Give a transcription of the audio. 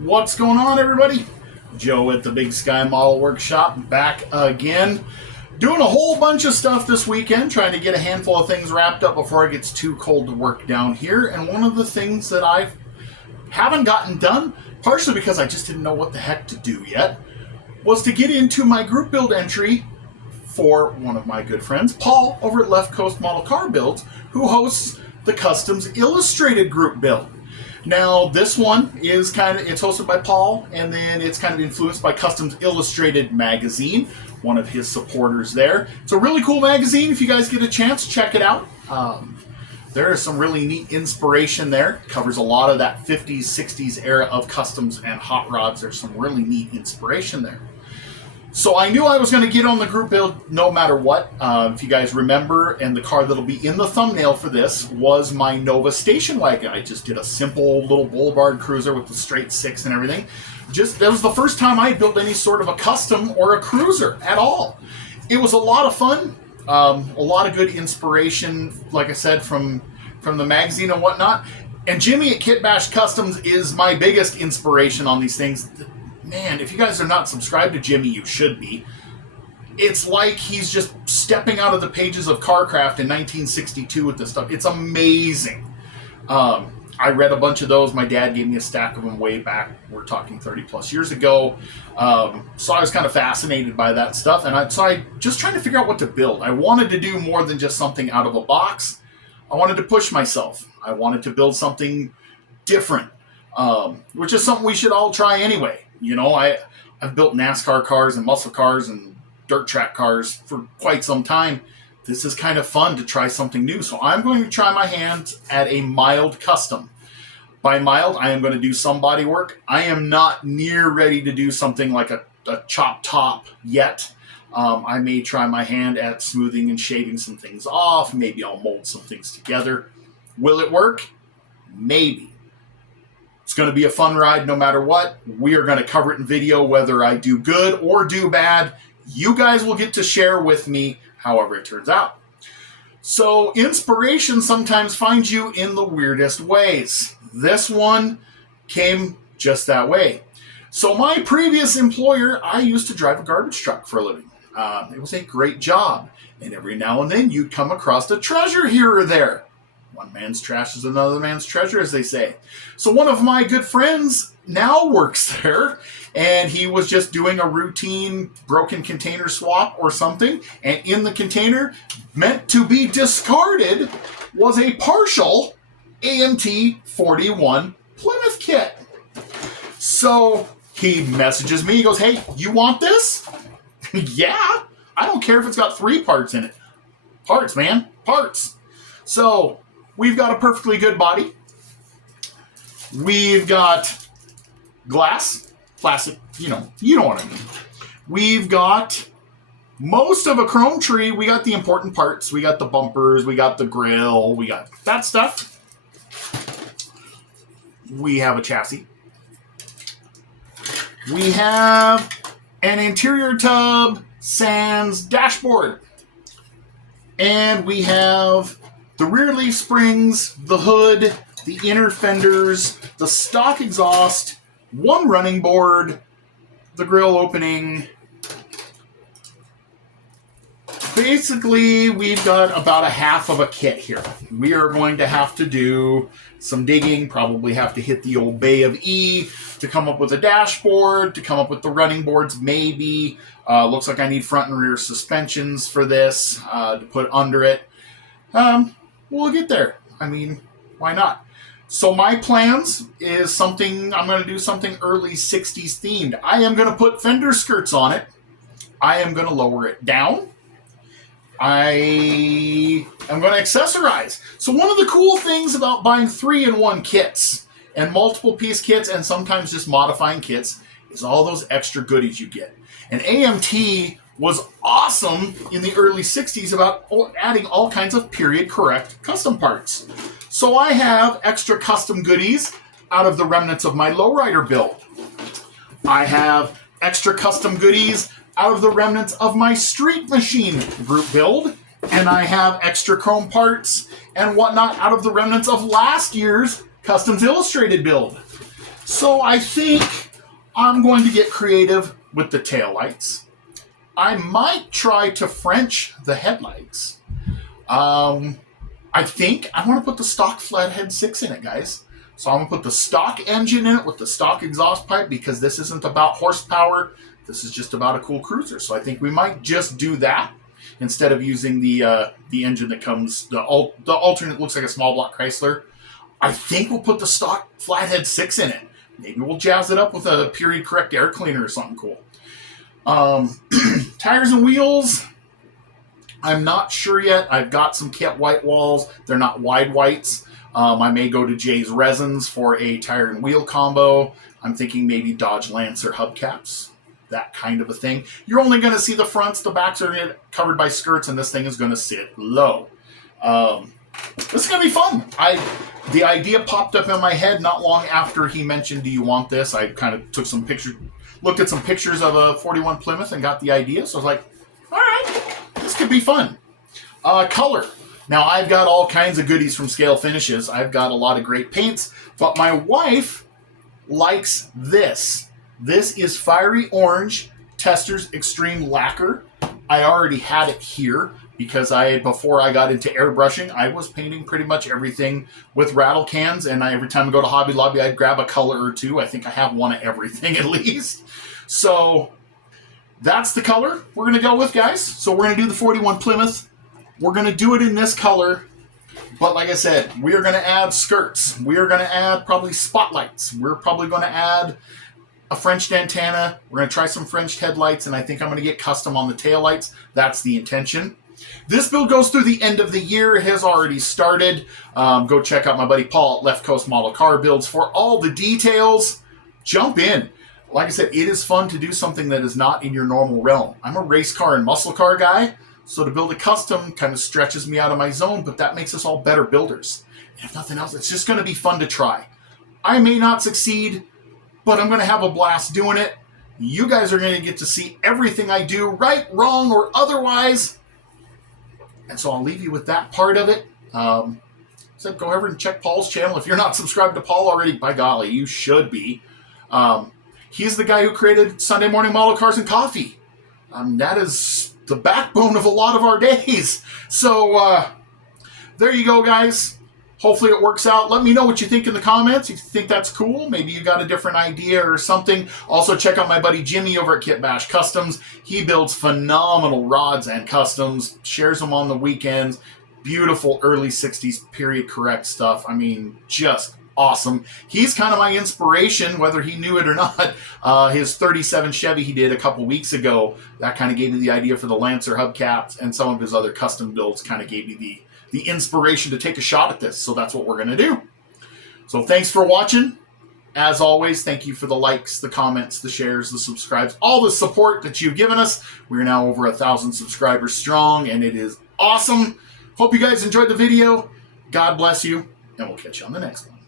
What's going on, everybody? Joe at the Big Sky Model Workshop back again. Doing a whole bunch of stuff this weekend, trying to get a handful of things wrapped up before it gets too cold to work down here. And one of the things that I haven't gotten done, partially because I just didn't know what the heck to do yet, was to get into my group build entry for one of my good friends, Paul, over at Left Coast Model Car Builds, who hosts the Kustoms Illustrated group build. Now, this one is it's hosted by Paul, and then it's kind of influenced by Kustoms Illustrated magazine, one of his supporters there. It's a really cool magazine. If you guys get a chance, check it out. There is some really neat inspiration there. It covers a lot of that 50s, 60s era of customs and hot rods. There's some really neat inspiration there. So I knew I was going to get on the group build no matter what. If you guys remember, and the car that'll be in the thumbnail for this was my Nova station wagon. I just did a simple little Boulevard cruiser with the straight six and everything. That was the first time I built any sort of a custom or a cruiser at all. It was a lot of fun, a lot of good inspiration, like I said, from the magazine and whatnot. And Jimmy at Kit Bash Customs is my biggest inspiration on these things. Man, if you guys are not subscribed to Jimmy, you should be. It's like he's just stepping out of the pages of CarCraft in 1962 with this stuff. It's amazing. I read a bunch of those. My dad gave me a stack of them way back. We're talking 30 plus years ago. So I was kind of fascinated by that stuff. And I just trying to figure out what to build. I wanted to do more than just something out of a box. I wanted to push myself. I wanted to build something different, which is something we should all try anyway. You know, I've built NASCAR cars and muscle cars and dirt track cars for quite some time. This is kind of fun to try something new. So I'm going to try my hand at a mild custom. By mild, I am going to do some body work. I am not near ready to do something like a chop top yet. I may try my hand at smoothing and shaving some things off. Maybe I'll mold some things together. Will it work? Maybe. It's going to be a fun ride no matter what. We are going to cover it in video, whether I do good or do bad. You guys will get to share with me however it turns out. So inspiration sometimes finds you in the weirdest ways. This one came just that way. So my previous employer, I used to drive a garbage truck for a living. It was a great job. And every now and then you'd come across a treasure here or there. One man's trash is another man's treasure, as they say. So one of my good friends now works there, and he was just doing a routine broken container swap or something, and in the container, meant to be discarded, was a partial AMT 41 Plymouth kit. So he messages me, he goes, "Hey, you want this?" Yeah, I don't care if it's got 3 parts in it. Parts, man, parts. So we've got a perfectly good body. We've got glass, plastic, you know what I mean. We've got most of a chrome tree. We got the important parts. We got the bumpers. We got the grill. We got that stuff. We have a chassis. We have an interior tub, sans dashboard. And we have the rear leaf springs, the hood, the inner fenders, the stock exhaust, one running board, the grill opening. Basically, we've got about a half of a kit here. We are going to have to do some digging, probably have to hit the old Bay of E to come up with a dashboard, to come up with the running boards, maybe. Looks like I need front and rear suspensions for this to put under it. We'll get there. I mean, why not? So my plans is I'm going to do something early 60s themed. I am going to put fender skirts on it. I am going to lower it down. I am going to accessorize. So one of the cool things about buying 3-in-1 kits and multiple piece kits and sometimes just modifying kits is all those extra goodies you get. And AMT was awesome in the early 60s about adding all kinds of period-correct custom parts. So I have extra custom goodies out of the remnants of my lowrider build. I have extra custom goodies out of the remnants of my street machine group build. And I have extra chrome parts and whatnot out of the remnants of last year's Kustoms Illustrated build. So I think I'm going to get creative with the taillights. I might try to French the headlights. I think I want to put the stock Flathead 6 in it, guys. So I'm going to put the stock engine in it with the stock exhaust pipe because this isn't about horsepower. This is just about a cool cruiser. So I think we might just do that instead of using the engine that comes, the alternate looks like a small block Chrysler. I think we'll put the stock Flathead 6 in it. Maybe we'll jazz it up with a period correct air cleaner or something cool. Tires and wheels, I'm not sure yet. I've got some kit white walls. They're not wide whites. I may go to Jay's Resins for a tire and wheel combo. I'm thinking maybe Dodge Lancer hubcaps, that kind of a thing. You're only going to see the fronts. The backs are covered by skirts, and this thing is going to sit low. This is going to be fun. The idea popped up in my head not long after he mentioned, do you want this? I kind of took some pictures, looked at some pictures of a 41 Plymouth and got the idea. So I was like, all right, this could be fun. Color. Now, I've got all kinds of goodies from Scale Finishes. I've got a lot of great paints, but my wife likes this. This is Fiery Orange Testors Extreme Lacquer. I already had it here because before I got into airbrushing, I was painting pretty much everything with rattle cans, and every time I go to Hobby Lobby, I'd grab a color or two. I think I have one of everything at least. So that's the color we're going to go with, guys. So we're going to do the 41 Plymouth. We're going to do it in this color, but like I said, we are going to add skirts. We are going to add probably spotlights. We're probably going to add a Frenched antenna. We're going to try some Frenched headlights, and I think I'm going to get custom on the taillights. That's the intention. This build goes through the end of the year. It has already started. Go check out my buddy Paul at Left Coast Model Car Builds for all the details. Jump in. Like I said, it is fun to do something that is not in your normal realm. I'm a race car and muscle car guy, so to build a custom kind of stretches me out of my zone, but that makes us all better builders. And if nothing else, it's just going to be fun to try. I may not succeed, but I'm going to have a blast doing it. You guys are going to get to see everything I do, right, wrong, or otherwise. And so I'll leave you with that part of it. So go over and check Paul's channel. If you're not subscribed to Paul already, by golly, you should be. He's the guy who created Sunday Morning Model Cars and Coffee. That is the backbone of a lot of our days. So there you go, guys. Hopefully it works out. Let me know what you think in the comments. If you think that's cool, maybe you got a different idea or something. Also, check out my buddy Jimmy over at Kit Bash Customs. He builds phenomenal rods and customs, shares them on the weekends. Beautiful early 60s period correct stuff. I mean, just awesome. He's kind of my inspiration, whether he knew it or not. His 37 Chevy he did a couple weeks ago, that kind of gave me the idea for the Lancer hubcaps, and some of his other custom builds kind of gave me the inspiration to take a shot at this. So that's what we're going to do. So thanks for watching. As always, thank you for the likes, the comments, the shares, the subscribes, all the support that you've given us. We're now over 1,000 subscribers strong, and it is awesome. Hope you guys enjoyed the video. God bless you, and we'll catch you on the next one.